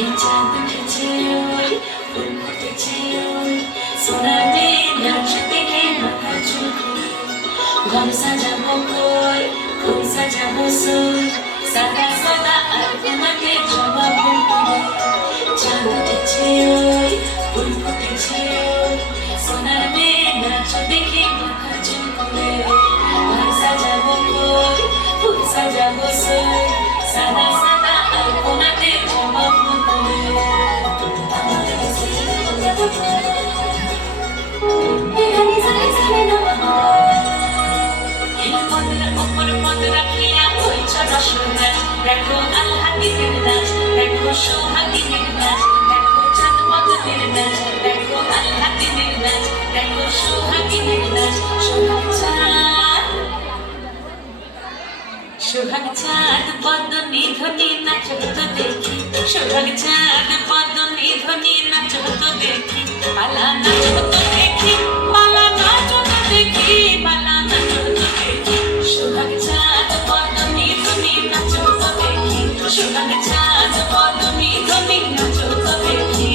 এই চাঁদ উঠেছে ওই ফুল ফুটেছে ওই সোনার মেয়ে নাচ দেখে মাথা চুলকুনি ঘর সাজাবো কই ফুল সাজাবো সই সাদা সাদা আলপনাতে জমাবো ফুল চাঁদ উঠেছে ওই ফুল ফুটেছে ওই সোনার মেয়ে নাচ দেখে মাথা চুলকুনি ঘর সাজাবো কই ফুল সাজাবো সই সাদা সাদা আলপনাতে জমাবো দেখো আল্লাহির নাচ দেখো সোহাগীর নাচ দেখো চাঁদ পদ্মের নাচ দেখো আল্লাহির নাচ দেখো সোহাগীর নাচ সোহাগ চাঁদ পদ্ম নিধনি নাচ তো দেখি সোহাগ চাঁদ পদ্ম নিধনি নাচ তো দেখি পালা নাচ তো দেখি পালা নাচ তো দেখি পালা নাচ তো দেখি সোহাগ চাঁদ পদ্ম নিধনি নাচ তো দেখি সোহাগ চাঁদ পদ্ম নিধনি নাচ তো দেখি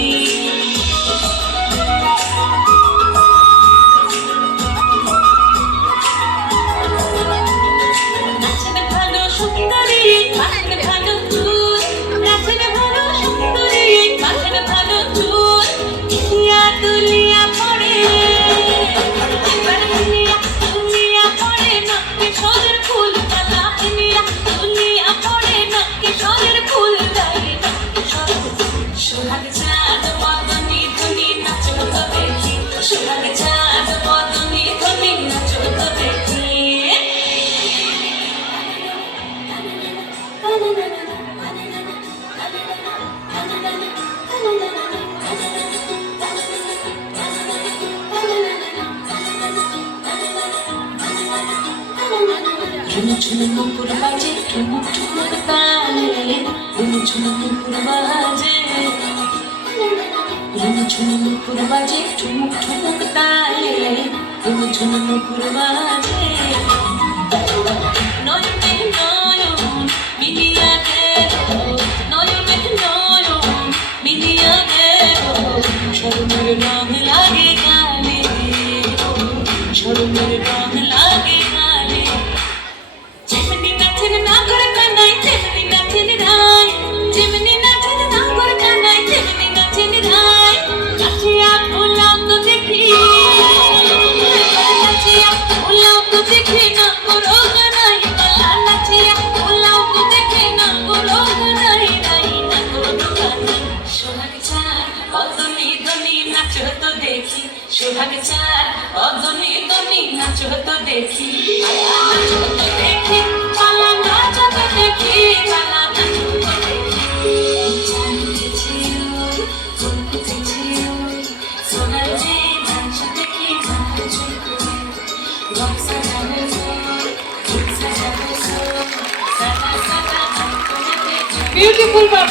ঝুমঝুমপুর বাজে ঠুমুক ঠুমুক তালে ঝুমঝুমপুর বাজে ঝুমঝুমপুর বাজে ঠুমুক ঠুমুক তালে ঝুমঝুমপুর বাজে নয়নে নয়ন মিলিয়া গেল নয়নে নয়ন মিলিয়া গেল শরমের রং লাগে গালে শরমের রং লাগে গালে যেমনি নাচেন না করে কানাই তেমনি নাচেন রায় যেমনি নাচেন না করে কানাই তেমনি নাচেন রায় নাচিয়া ভুলাও তো দেখি নাচিয়া ভুলাও তো দেখি না করো কানাই পালা নাচিয়া ভুলাও তো দেখি না করো কানাই নাই না করো কানাই সোহাগ চাঁদ অদনি দনি নাচ তো দেখি সোহাগ চাঁদ অদনি দনি নাচ তো দেখি পালা নাচ তো দেখি পালা নাচ তো দেখি পালা নাচ তো দেখি চাঁদ উঠেছে ওই ফুল ফুটেছে ওই সোনার মেয়ে নাচ দেখি মাথা চুলকুনি ঘর সাজাবো সই ফুল সাজাবো সই সাদা সাদা আলপনাতে বিউটিফুল বাবা।